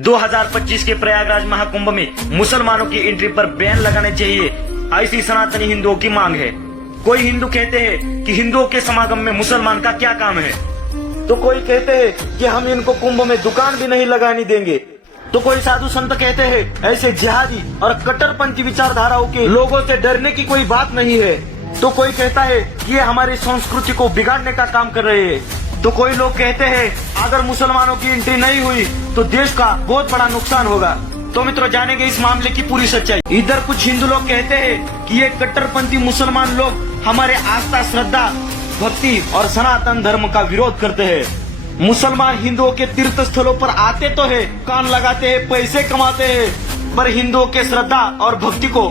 2025 के प्रयागराज महाकुंभ में मुसलमानों की एंट्री पर बैन लगाने चाहिए, ऐसी सनातनी हिंदुओं की मांग है। कोई हिंदू कहते हैं कि हिंदुओं के समागम में मुसलमान का क्या काम है, तो कोई कहते हैं कि हम इनको कुंभ में दुकान भी नहीं लगाने देंगे, तो कोई साधु संत कहते हैं ऐसे जिहादी और कट्टरपंथी विचारधाराओं के लोगों से डरने की कोई बात नहीं है, तो कोई कहता है कि ये हमारी संस्कृति को बिगाड़ने का काम कर रहे हैं, तो कोई लोग कहते हैं अगर मुसलमानों की एंट्री नहीं हुई तो देश का बहुत बड़ा नुकसान होगा। तो मित्रों, जानेंगे इस मामले की पूरी सच्चाई। इधर कुछ हिंदू लोग कहते हैं कि ये कट्टरपंथी मुसलमान लोग हमारे आस्था, श्रद्धा, भक्ति और सनातन धर्म का विरोध करते हैं। मुसलमान हिंदुओं के तीर्थ स्थलों पर आते तो है, कान लगाते हैं, पैसे कमाते हैं, पर हिंदुओं के श्रद्धा और भक्ति को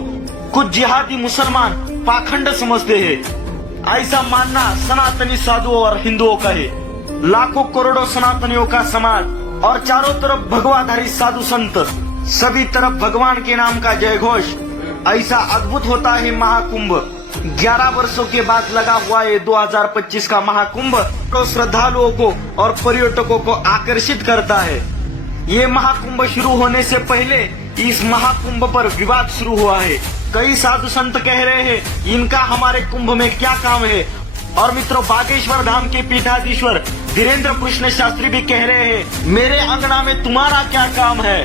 कुछ जिहादी मुसलमान पाखंड समझते हैं। ऐसा मानना सनातनी साधुओं और हिंदुओं का है। लाखों करोड़ों सनातनियों का समाज और चारों तरफ भगवाधारी साधु संत, सभी तरफ भगवान के नाम का जय घोष। ऐसा अद्भुत होता है महाकुंभ। 11 वर्षों के बाद लगा हुआ है 2025 का महाकुंभ, तो श्रद्धालुओं को और पर्यटकों को आकर्षित करता है। ये महाकुंभ शुरू होने से पहले इस महाकुंभ पर विवाद शुरू हुआ है। कई साधु संत कह रहे हैं इनका हमारे कुंभ में क्या काम है, और मित्रों, बागेश्वर धाम के पीठाधीश्वर धीरेन्द्र कृष्ण शास्त्री भी कह रहे हैं मेरे अंगना में तुम्हारा क्या काम है।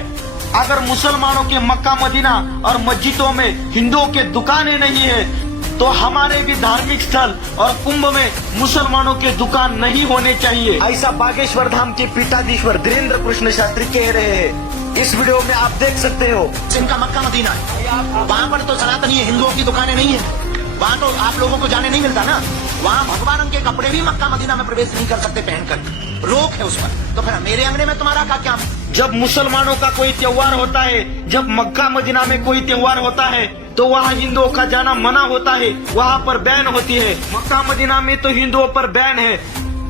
अगर मुसलमानों के मक्का मदीना और मस्जिदों में हिंदुओं के दुकानें नहीं है, तो हमारे भी धार्मिक स्थल और कुंभ में मुसलमानों के दुकान नहीं होने चाहिए, ऐसा बागेश्वर धाम के पीठाधीश्वर धीरेन्द्र कृष्ण शास्त्री कह रहे हैं। इस वीडियो में आप देख सकते हो, इनका मक्का मदीना है, वहाँ पर तो सनातनी हिंदुओं की दुकानें नहीं है, वहाँ तो आप लोगों को जाने नहीं मिलता ना। वहाँ भगवान के कपड़े भी मक्का मदीना में प्रवेश नहीं कर सकते पहनकर, रोक है उस पर। तो फिर मेरे अंगने में तुम्हारा क्या क्या? जब मुसलमानों का कोई त्योहार होता है, जब मक्का मदीना में कोई त्योहार होता है, तो वहाँ हिंदुओं का जाना मना होता है, वहाँ पर बैन होती है। मक्का मदीना में तो हिंदुओं पर बैन है,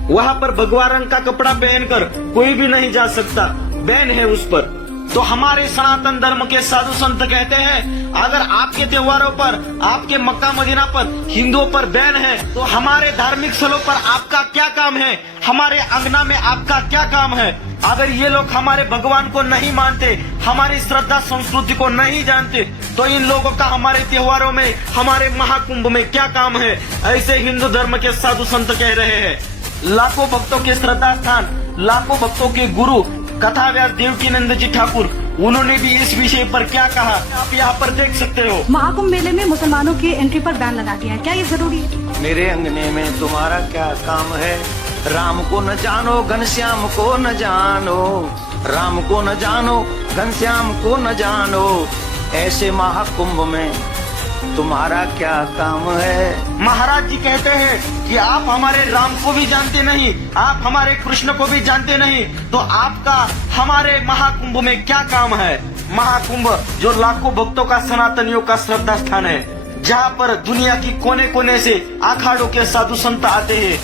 वहाँ पर भगवा रंग का कपड़ा पहनकर कोई भी नहीं जा सकता, बैन है उस पर। तो हमारे सनातन धर्म के साधु संत कहते हैं अगर आपके त्योहारों पर, आपके मक्का मदीना पर हिंदुओं पर बैन है, तो हमारे धार्मिक स्थलों पर आपका क्या काम है, हमारे अंगना में आपका क्या काम है। अगर ये लोग हमारे भगवान को नहीं मानते, हमारी श्रद्धा संस्कृति को नहीं जानते, तो इन लोगों का हमारे त्योहारों में, हमारे महाकुंभ में क्या काम है, ऐसे हिंदू धर्म के साधु संत कह रहे हैं। लाखों भक्तों के श्रद्धा स्थान, लाखों भक्तों के गुरु कथा व्यास देवकीनंद जी ठाकुर, उन्होंने भी इस विषय पर क्या कहा, आप यहाँ पर देख सकते हो। महाकुंभ मेले में मुसलमानों की एंट्री पर बैन लगा दिया है, क्या ये जरूरी है? मेरे अंगने में तुम्हारा क्या काम है, राम को न जानो घनश्याम को न जानो, राम को न जानो घनश्याम को न जानो, ऐसे महाकुंभ में तुम्हारा क्या काम है। महाराज जी कहते हैं कि आप हमारे राम को भी जानते नहीं, आप हमारे कृष्ण को भी जानते नहीं, तो आपका हमारे महाकुंभ में क्या काम है। महाकुंभ जो लाखों भक्तों का, सनातनियों का श्रद्धा स्थान है, जहाँ पर दुनिया की कोने कोने से अखाड़ों के साधु संत आते हैं।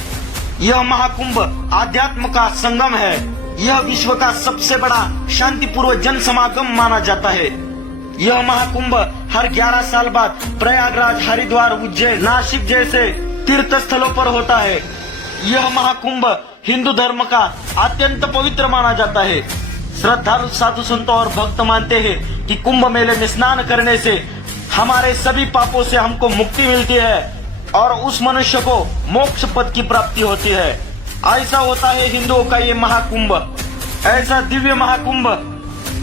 यह महाकुंभ आध्यात्म का संगम है, यह विश्व का सबसे बड़ा शांतिपूर्व जन समागम माना जाता है। यह महाकुंभ हर 11 साल बाद प्रयागराज, हरिद्वार, उज्जैन, नासिक जैसे तीर्थ स्थलों पर होता है। यह महाकुंभ हिंदू धर्म का अत्यंत पवित्र माना जाता है। श्रद्धालु साधु संतों और भक्त मानते हैं कि कुंभ मेले में स्नान करने से हमारे सभी पापों से हमको मुक्ति मिलती है और उस मनुष्य को मोक्ष पद की प्राप्ति होती है। ऐसा होता है हिंदुओं का ये महाकुंभ, ऐसा दिव्य महाकुंभ।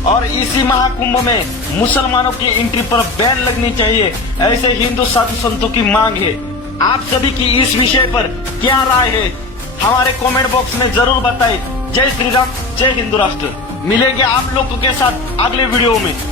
और इसी महाकुंभ में मुसलमानों की एंट्री पर बैन लगनी चाहिए, ऐसे हिंदू साधु संतों की मांग है। आप सभी की इस विषय पर क्या राय है, हमारे कमेंट बॉक्स में जरूर बताएं। जय श्री राम, जय हिंदू राष्ट्र। मिलेंगे आप लोगों के साथ अगले वीडियो में।